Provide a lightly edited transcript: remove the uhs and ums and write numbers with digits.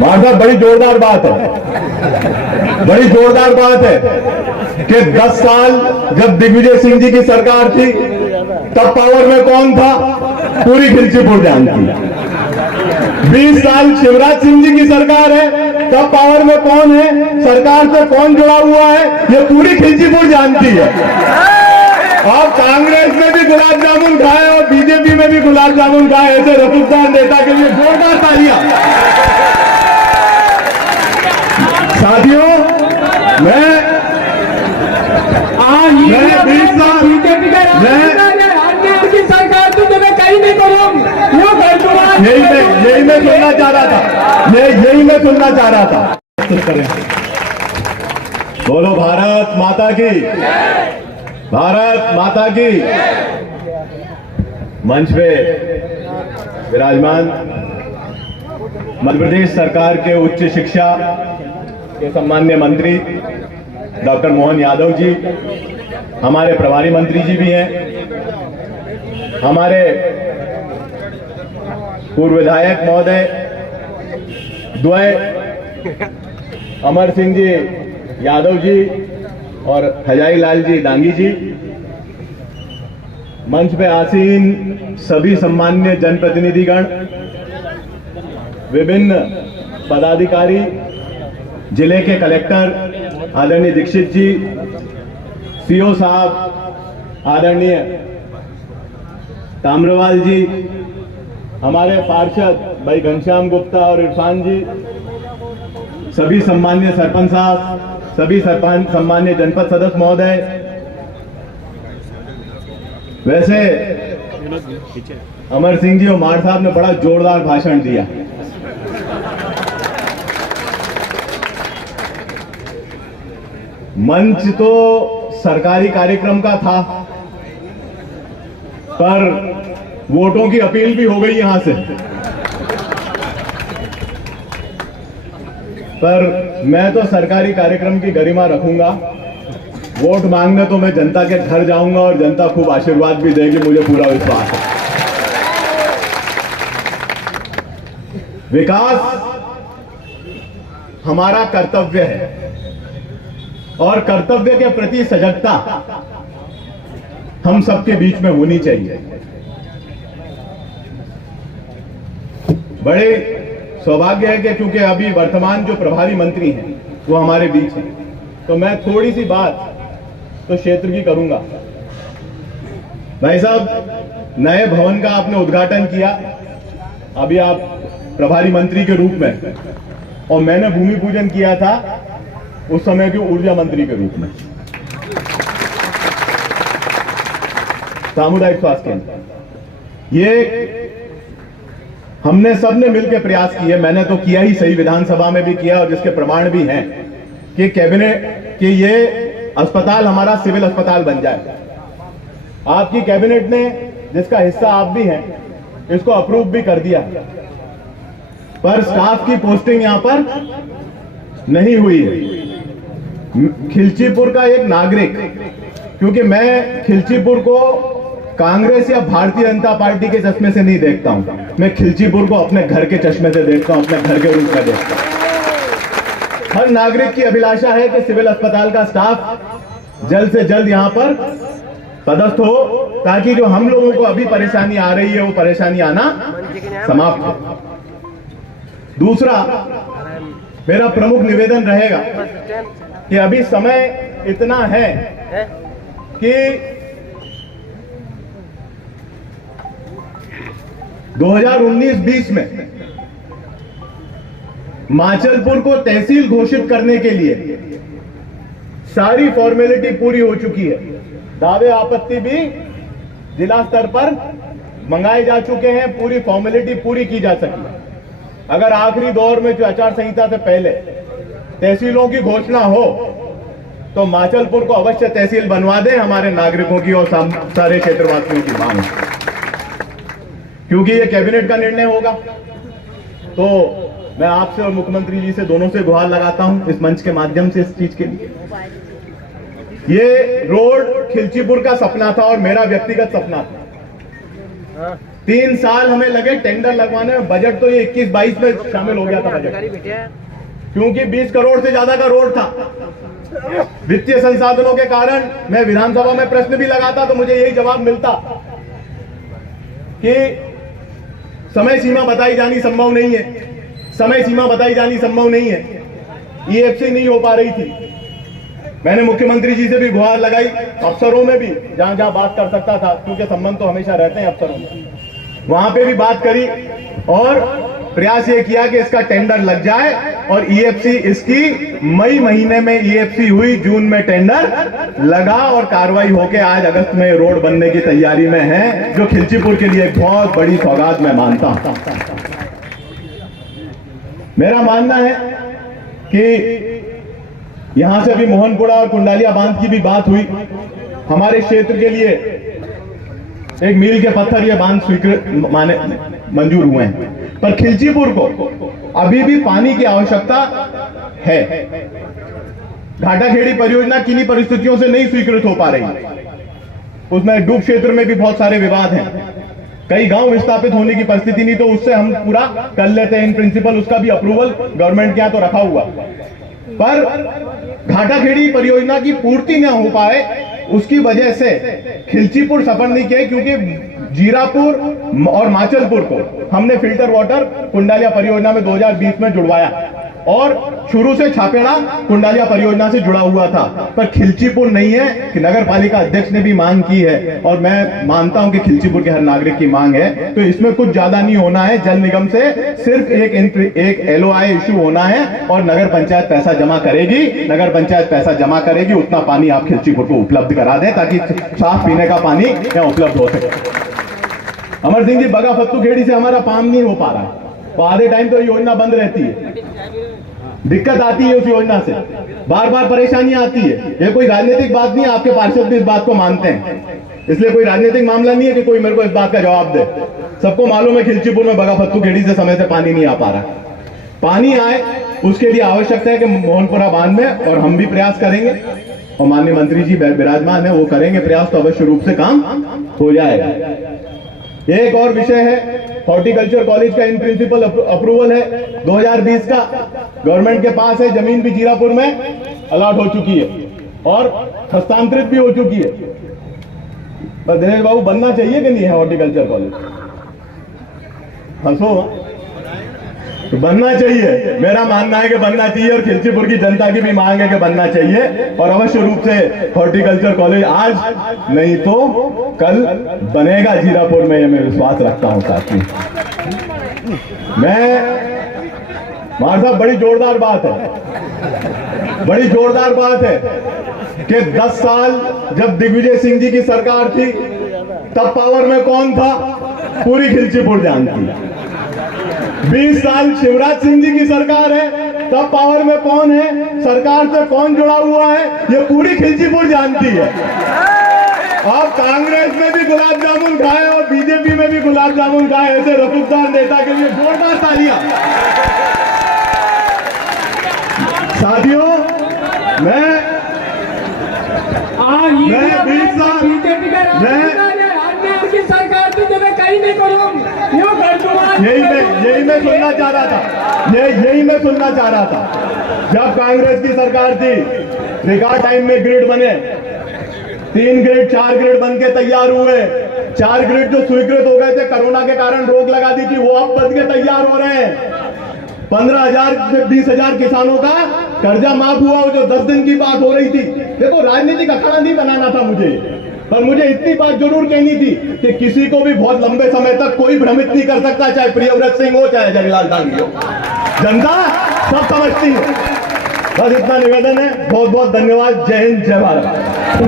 मां साहब बड़ी जोरदार बात है, बड़ी जोरदार बात है कि 10 साल जब दिग्विजय सिंह जी की सरकार थी तब पावर में कौन था? पूरी खिलचीपुर जानती। 20 साल शिवराज सिंह जी की सरकार है, तब पावर में कौन है? सरकार से कौन जुड़ा हुआ है? ये पूरी खिलचीपुर जानती है। और कांग्रेस में भी गुलाब जामुन खाए और बीजेपी में भी गुलाब जामुन खाए ऐसे रसूखदार नेता के लिए जोरदार तालियां। साथियों, मैं 20 साल सरकार तो तुम्हें कहीं नहीं करूं, वो कर दूंगा। यही मैं सुनना चाह रहा था, यही मैं सुनना चाह रहा था। बोलो भारत माता की, भारत माता की। मंच पे विराजमान मध्य प्रदेश सरकार के उच्च शिक्षा के सम्माननीय मंत्री डॉक्टर मोहन यादव जी, हमारे प्रभारी मंत्री जी भी हैं, हमारे पूर्व विधायक महोदय द्वय अमर सिंह जी यादव जी और हजाई लाल जी डांगी जी, मंच पे आसीन सभी सम्मान्य जनप्रतिनिधिगण, विभिन्न पदाधिकारी, जिले के कलेक्टर आदरणीय दीक्षित जी, सीओ साहब आदरणीय ताम्रवाल जी, हमारे पार्षद भाई घनश्याम गुप्ता और इरफान जी, सभी सम्मान्य सरपंच साहब, सभी सरपंच सम्मान्य जनपद सदस्य महोदय। वैसे अमर सिंह जी और मार साहब ने बड़ा जोरदार भाषण दिया। मंच तो सरकारी कार्यक्रम का था, पर वोटों की अपील भी हो गई यहां से। पर मैं तो सरकारी कार्यक्रम की गरिमा रखूंगा। वोट मांगने तो मैं जनता के घर जाऊंगा और जनता खूब आशीर्वाद भी देगी, मुझे पूरा विश्वास है। विकास हमारा कर्तव्य है और कर्तव्य के प्रति सजगता हम सबके बीच में होनी चाहिए। बड़े सौभाग्य है कि क्योंकि अभी वर्तमान जो प्रभारी मंत्री हैं वो हमारे बीच हैं, तो मैं थोड़ी सी बात तो क्षेत्र की करूंगा। भाई साहब, नए भवन का आपने उद्घाटन किया, अभी आप प्रभारी मंत्री के रूप में, और मैंने भूमि पूजन किया था उस समय के ऊर्जा मंत्री के रूप में। सामुदायिक स्वास्थ्य केंद्र, ये हमने सबने मिलकर प्रयास किए। मैंने तो किया ही सही, विधानसभा में भी किया और जिसके प्रमाण भी हैं कि कैबिनेट कि ये अस्पताल हमारा सिविल अस्पताल बन जाए। आपकी कैबिनेट ने, जिसका हिस्सा आप भी हैं, इसको अप्रूव भी कर दिया, पर स्टाफ की पोस्टिंग यहां पर नहीं हुई है। खिलचीपुर का एक नागरिक, क्योंकि मैं खिलचीपुर को कांग्रेस या भारतीय जनता पार्टी के चश्मे से नहीं देखता हूं, मैं खिलचीपुर को अपने घर के चश्मे से देखता हूं, अपने घर के रूप में देखता हूं। हर नागरिक की अभिलाषा है कि सिविल अस्पताल का स्टाफ जल्द से जल्द यहां पर पदस्थ हो, ताकि जो हम लोगों को अभी परेशानी आ रही है वो परेशानी आना समाप्त हो। दूसरा मेरा प्रमुख निवेदन रहेगा कि अभी समय इतना है कि 2019-20 में माचलपुर को तहसील घोषित करने के लिए सारी फॉर्मेलिटी पूरी हो चुकी है। दावे आपत्ति भी जिला स्तर पर मंगाए जा चुके हैं, पूरी फॉर्मेलिटी पूरी की जा सकी। अगर आखिरी दौर में जो आचार संहिता से पहले तहसीलों की घोषणा हो तो माचलपुर को अवश्य तहसील बनवा दें, हमारे नागरिकों की और सारे क्षेत्रवासियों की मांग, क्योंकि ये कैबिनेट का निर्णय होगा। तो मैं आपसे और मुख्यमंत्री जी से दोनों से गुहार लगाता हूं इस मंच के माध्यम से, इस चीज के लिए। ये रोड खिलचीपुर का सपना था और मेरा व्यक्तिगत सपना था। 3 साल हमें लगे टेंडर लगवाने में। बजट तो ये 21-22 में शामिल हो गया था बजट, क्योंकि 20 करोड़ से ज्यादा का रोड था। वित्तीय संसाधनों के कारण मैं विधानसभा में प्रश्न भी लगाता तो मुझे यही जवाब मिलता कि समय सीमा बताई जानी संभव नहीं है, समय सीमा बताई जानी संभव नहीं है। ईएफसी नहीं हो पा रही थी। मैंने मुख्यमंत्री जी से भी गुहार लगाई, अफसरों में भी जहां जहां बात कर सकता था, क्योंकि संबंध तो हमेशा रहते हैं अफसरों में, वहां पे भी बात करी और प्रयास ये किया कि इसका टेंडर लग जाए। और ईएफसी इसकी मई महीने में ईएफसी हुई, जून में टेंडर लगा और कार्रवाई होके आज अगस्त में रोड बनने की तैयारी में है, जो खिलचीपुर के लिए एक बहुत बड़ी सौगात मैं मानता हूं। मेरा मानना है कि यहां से अभी मोहनपुरा और कुंडालिया बांध की भी बात हुई। हमारे क्षेत्र के लिए एक मील के पत्थर ये बांध स्वीकृत मंजूर हुए हैं, पर खिलचीपुर को अभी भी पानी की आवश्यकता है। घाटाखेड़ी परियोजना किन्हीं परिस्थितियों से नहीं स्वीकृत हो पा रही। उसमें डूब क्षेत्र में भी बहुत सारे विवाद हैं, कई गांव विस्थापित होने की परिस्थिति नहीं, तो उससे हम पूरा कर लेते हैं इन प्रिंसिपल, उसका भी अप्रूवल गवर्नमेंट के यहां तो रखा हुआ। पर घाटाखेड़ी परियोजना की पूर्ति न हो पाए, उसकी वजह से खिलचीपुर सफर नहीं किया, क्योंकि जीरापुर और माचलपुर को हमने फिल्टर वाटर कुंडालिया परियोजना में 2020 में जुड़वाया और शुरू से छापेड़ा कुंडालिया परियोजना से जुड़ा हुआ था, पर खिलचीपुर नहीं है। कि नगर पालिका अध्यक्ष ने भी मांग की है और मैं मानता हूं कि खिलचीपुर के हर नागरिक की मांग है, तो इसमें कुछ ज्यादा नहीं होना है। जल निगम से सिर्फ एक LOI इश्यू होना है और नगर पंचायत पैसा जमा करेगी। नगर पंचायत पैसा जमा करेगी, उतना पानी आप खिलचीपुर को उपलब्ध करा दें ताकि साफ पीने का पानी यहां उपलब्ध हो सके। अमर सिंह जी, बगा फत्तू खेड़ी से हमारा काम नहीं हो पा रहा है, तो आधे टाइम तो योजना बंद रहती है, दिक्कत आती है उस योजना से, बार बार परेशानी आती है। ये कोई राजनीतिक बात नहीं है, आपके पार्षद भी इस बात को मानते हैं, इसलिए कोई राजनीतिक मामला नहीं है कि कोई मेरे को इस बात का जवाब दे। सबको मालूम है खिलचीपुर में बगा फत्तू खेड़ी से समय से पानी नहीं आ पा रहा। पानी आए उसके लिए आवश्यकता है कि मोहनपुरा बांध में, और हम भी प्रयास करेंगे और माननीय मंत्री जी विराजमान है, वो करेंगे प्रयास, तो अवश्य रूप से काम हो जाएगा। एक और विषय है, हॉर्टिकल्चर कॉलेज का इन प्रिंसिपल अप्रूवल है 2020 का, गवर्नमेंट के पास है, जमीन भी जीरापुर में अलॉट हो चुकी है और हस्तांतरित भी हो चुकी है। पर दिनेश बाबू, बनना चाहिए कि नहीं है हॉर्टिकल्चर कॉलेज? हंसो, तो बनना चाहिए। मेरा मानना है कि बनना चाहिए और खिलचीपुर की जनता की भी मांग है कि बनना चाहिए, और अवश्य रूप से हॉर्टिकल्चर कॉलेज आज नहीं तो कल बनेगा जीरापुर में, ये मैं विश्वास रखता हूं साथी। मार साहब, बड़ी जोरदार बात है, बड़ी जोरदार बात है कि 10 साल जब दिग्विजय सिंह जी की सरकार थी, तब पावर में कौन था? पूरी खिलचीपुर जानती। 20 साल शिवराज सिंह जी की सरकार है, तब पावर में कौन है, सरकार से कौन जुड़ा हुआ है, ये पूरी खिलचीपुर जानती है। आप कांग्रेस में भी गुलाब जामुन खाए और बीजेपी में भी गुलाब जामुन खाए, ऐसे रसूखदार नेता के लिए जोरदार तालियां। साथियों, मैं 20 साल सरकार की जगह कहीं नहीं करूँ, यही मैं सुनना चाह रहा था, यही मैं सुनना चाह रहा था। जब कांग्रेस की सरकार थी, रिकॉर्ड टाइम में ग्रिड बने, 3 ग्रिड 4 ग्रिड बन के तैयार हुए। 4 ग्रिड जो स्वीकृत हो गए थे, कोरोना के कारण रोक लगा दी थी, वो अब बन के तैयार हो रहे हैं। 15,000 से 20,000 किसानों का कर्जा माफ हुआ, जो 10 दिन की बात हो रही थी। देखो, राजनीतिक अखाड़ा नहीं बनाना था मुझे, पर मुझे इतनी बात जरूर कहनी थी कि किसी को भी बहुत लंबे समय तक कोई भ्रमित नहीं कर सकता, चाहे प्रियव्रत सिंह हो, चाहे जगलाल डांगी हो। जनता सब समझती है। बस इतना निवेदन है। बहुत बहुत धन्यवाद। जय हिंद, जय भारत।